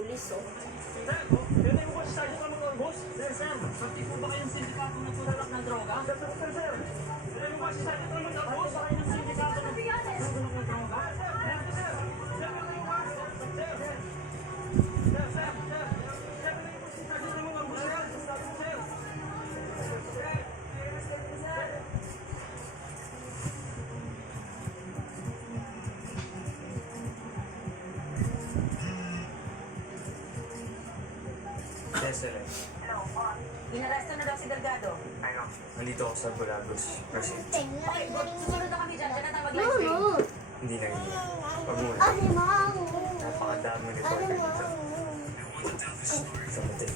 pulis, oh. Sir, pinatay mo ko si Sergeant Ramon Boss? Sir, pati po ba kayong sindikato ng tulalak ng droga? Sir. Pinatay mo ba si Sergeant Ramon Boss? Ba kayo ng sindikato ng tulalak ng droga? Yes, sir. Inaresto na daw si Delgado. Ano? Nandito ako sa Bulagos. Kasi Okay, sunod na kami dyan. Dyan na tayo No, mag-live stream. no. hindi na hindi. Pag muna, Ate, mom. napakadami reporter dito. Sa hotel.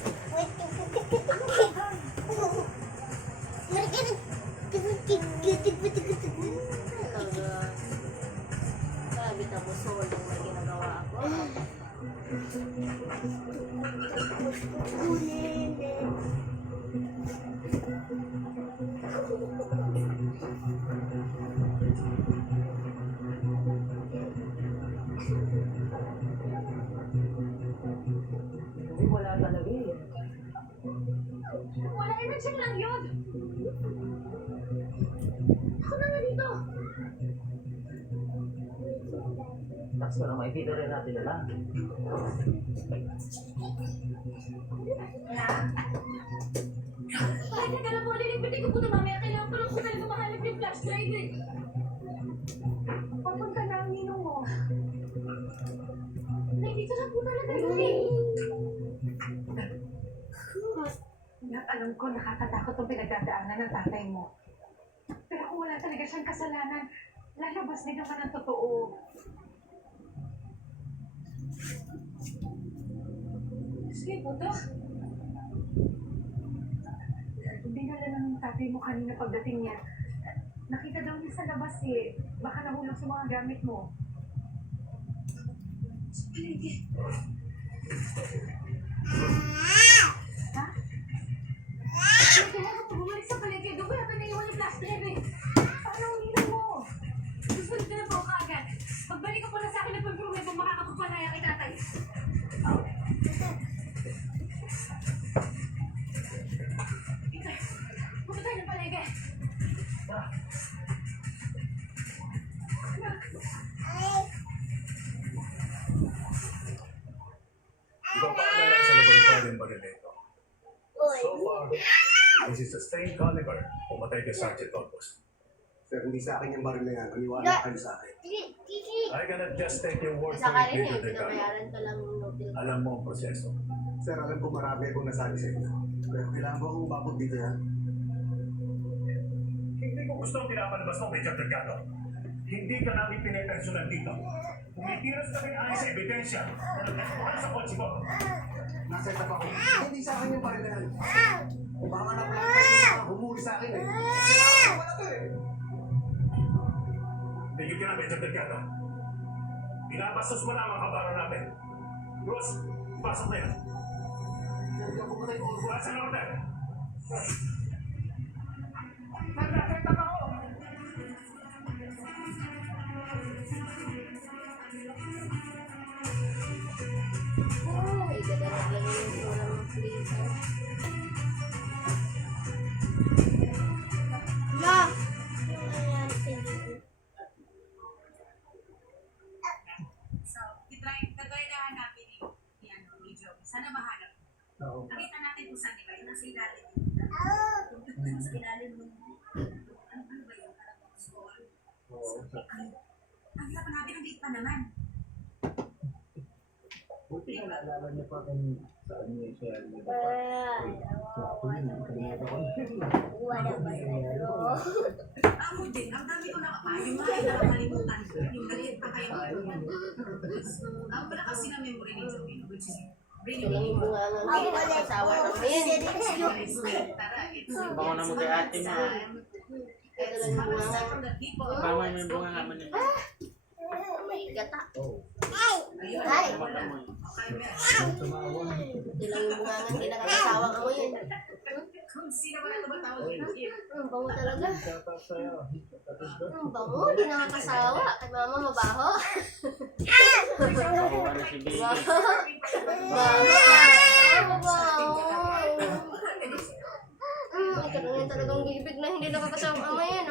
Sabi tapos sold yung may ginagawa ako. Hindi wala talaga eh. Wala na siya lang yun. Ako na nga dito. Tapos parang makikita rin natin na lang. Bakit ka na po nilipiti ko po na mamaya? Kailangan ko lang po talaga mahanap yung flash drive eh. Papunta na ang ninong mo. Nandito na po talaga yun eh. Lahat alam ko nakakatakot ang pinagdadaanan ng tatay mo. Pero kung wala talaga siyang kasalanan, lalabas din naman ang totoo. Sige po to. Dinala ng tatay mo kanina pagdating niya. Nakita daw niya sa labas eh. Baka nahulog sa mga gamit mo. Palengke. Ha? Kailangan ko bumalik sa palengke. Doon ko yata naiwan yung flash drive eh. Paano ang ninang mo? Susunod ka na po kaagad. Pagbalik ko po na sa akin ng pag-promise kung makakapagpanaya kay tatay. Peter, punta tayo ng palengke. Ikaw pa alala sa laboratory ng Bagaleto. So far, this is the same caliber. Pumatay kay Sergeant Olmos. Sir, hindi sa akin yung baril na yan. Maniwala kayo sa akin. I cannot just take your word Sa for it, karin Major eh, Delgado. binabayaran ka lang ng hotel. Alam mo ang proseso. Sir, alam ko marami akong nasabi sa inyo. Pero kailangan ko akong babog dito yan. Hindi ko gusto ang pinapalabas mo, Major Delgado. Hindi ka namin pinipensunan dito. Umitiras kami ayon sa ebidensya na nagkasuhan sa kotse mo. Nasa etap ako. Hindi sa akin yung baril na yan. Baka na pala kayo humuli sa akin eh. Wala to eh. Tigil ka na, Major Delgado. Pinapastos mo na ang mga kabaro namin. Ross, pasok na yan. Sir, hindi ako pumatay ko. Bukas ang order. Nagdadagdag ako! Ay, gadarap lang yung walang freezer. So, titry na hanapin ni Joey. Sana mahanap. Oo. Nakita natin kung saan, di ba? Yung nasa ilalim. Yung sa ilalim ng... Ano ba yun? Parang school. Oo. Ang hirap natin, ang liit pa naman. Buti na naalala niyo pa kung saan niyo siya Ako din, ang dami ko yung mga nakakalimutan. Yung naliit pa kayo. Ako pala kasi na memory ni Joey, which is really, Ito lang yung bunga ng pinakasawa namin. Tara, it's... Bango naman kay ate mo. Ito lang yung bunga. Aside from the people, Bama mo yung bunga naman nila. May gata. ayun, Ay! wala. Okay, meron. Ito lang yung bunga ng pinakasawa ko yun. Kung sino ba ito ba tawag dito? Ang bango talaga. Ang bango, di nakakasawa. Kay mama mabaho. Nakuha na si baby. Ikaw na yan talagang bibig na hindi nakakasawa. Ama yan,